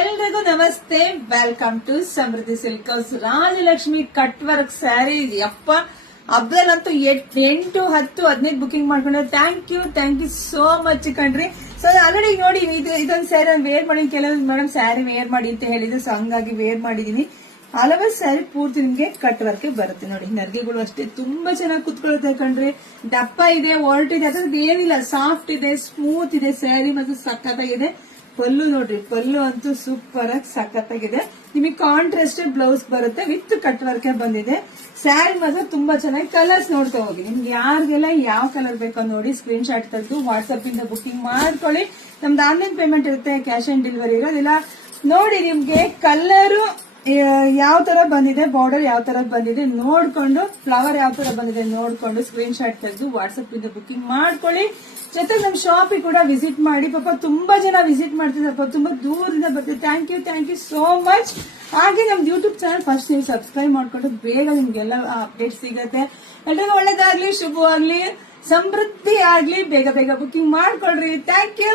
ಎಲ್ರಿಗೂ ನಮಸ್ತೆ. Welcome to Samruddhi silk house. Rajalakshmi cut work sari ಯಪ್ಪ ಹಬ್ಬದಲ್ಲಂತೂ 8, 10, 15 ಬುಕಿಂಗ್ ಮಾಡ್ಕೊಂಡ್ರೆ ಥ್ಯಾಂಕ್ ಯು ಸೋ ಮಚ್ ಕಣ್ರಿ. ಸೊ ಆಲ್ರೆಡಿ ನೋಡಿ ಇದೊಂದು ಸ್ಯಾರಿ ವೇರ್ ಮಾಡಿ, ಕೆಲವೊಂದು ಮೇಡಮ್ ಸ್ಯಾರಿ ವೇರ್ ಮಾಡಿ ಅಂತ ಹೇಳಿದ್ರು. ಸೊ ಹಂಗಾಗಿ ವೇರ್ ಮಾಡಿದೀನಿ. ಹಲವಾರು ಸ್ಯಾರಿ ಪೂರ್ತಿ ನಿಮ್ಗೆ ಕಟ್ ವರ್ಕ್ ಬರುತ್ತೆ ನೋಡಿ. ನರ್ಗೆಗಳು ಅಷ್ಟೇ ತುಂಬಾ ಚೆನ್ನಾಗಿ ಕುತ್ಕೊಳ್ಳುತ್ತೆ ಕಣ್ರಿ. ದಪ್ಪ ಇದೆ, ಒಲ್ಟ್ ಇದೆ, ಅದ್ರದ್ದು ಏನಿಲ್ಲ, ಸಾಫ್ಟ್ ಇದೆ, ಸ್ಮೂತ್ ಇದೆ ಸ್ಯಾರಿ ಮತ್ತು ಸಖತ್ತಾಗಿದೆ. ಪಲ್ಲು ನೋಡ್ರಿ, ಪಲ್ಲು ಅಂತೂ ಸೂಪರ್ ಆಗಿ ಸಖತ್ತಾಗಿದೆ. ನಿಮಗೆ ಕಾಂಟ್ರಾಸ್ಟ್ ಬ್ಲೌಸ್ ಬರುತ್ತೆ ವಿತ್ ಕಟ್ ವರ್ಕ್ ಬಂದಿದೆ. ಸ್ಯಾರಿ ಮಾತ್ರ ತುಂಬಾ ಚೆನ್ನಾಗಿ. ಕಲರ್ಸ್ ನೋಡ್ತಾ ಹೋಗಿ, ನಿಮ್ಗೆ ಯಾರಿಗೆಲ್ಲ ಯಾವ ಕಲರ್ ಬೇಕೋ ನೋಡಿ ಸ್ಕ್ರೀನ್ ಶಾಟ್ ತೆಗೆದು ವಾಟ್ಸ್ಆಪ್ ಇಂದ ಬುಕಿಂಗ್ ಮಾಡ್ಕೊಳ್ಳಿ. ನಮ್ದು ಆನ್ಲೈನ್ ಪೇಮೆಂಟ್ ಇರುತ್ತೆ, ಕ್ಯಾಶ್ ಆನ್ ಡೆಲಿವರಿ ಇರೋದಿಲ್ಲ. ನೋಡಿ ನಿಮ್ಗೆ ಕಲರು ಯಾವ ತರ ಬಂದಿದೆ, ಬಾರ್ಡರ್ ಯಾವ ತರ ಬಂದಿದೆ ನೋಡ್ಕೊಂಡು, ಫ್ಲವರ್ ಯಾವ ತರ ಬಂದಿದೆ ನೋಡ್ಕೊಂಡು ಸ್ಕ್ರೀನ್ ಶಾಟ್ ತೆಗೆದು ವಾಟ್ಸ್ಆಪ್ ಇಂದ ಬುಕಿಂಗ್ ಮಾಡ್ಕೊಳ್ಳಿ. ಜೊತೆಗೆ ನಮ್ ಶಾಪಿಗೆ ಕೂಡ ವಿಸಿಟ್ ಮಾಡಿ. ಪಾಪ ತುಂಬಾ ಜನ ವಿಸಿಟ್ ಮಾಡ್ತಿದ್ದಾರೆ, ತುಂಬಾ ದೂರದಿಂದ ಬರ್ತೀವಿ. Thank you so much. ಹಾಗೆ ನಮ್ದು ಯೂಟ್ಯೂಬ್ ಚಾನಲ್ ಫಸ್ಟ್ ನೀವು ಸಬ್ಸ್ಕ್ರೈಬ್ ಮಾಡ್ಕೊಂಡು ಬೇಗ ನಿಮ್ಗೆಲ್ಲ ಅಪ್ಡೇಟ್ ಸಿಗತ್ತೆ. ಎಲ್ರಿಗೂ ಒಳ್ಳೇದಾಗ್ಲಿ, ಶುಭವಾಗ್ಲಿ, ಸಮೃದ್ಧಿ ಆಗ್ಲಿ. ಬೇಗ ಬುಕಿಂಗ್ ಮಾಡ್ಕೊಳ್ರಿ. Thank you.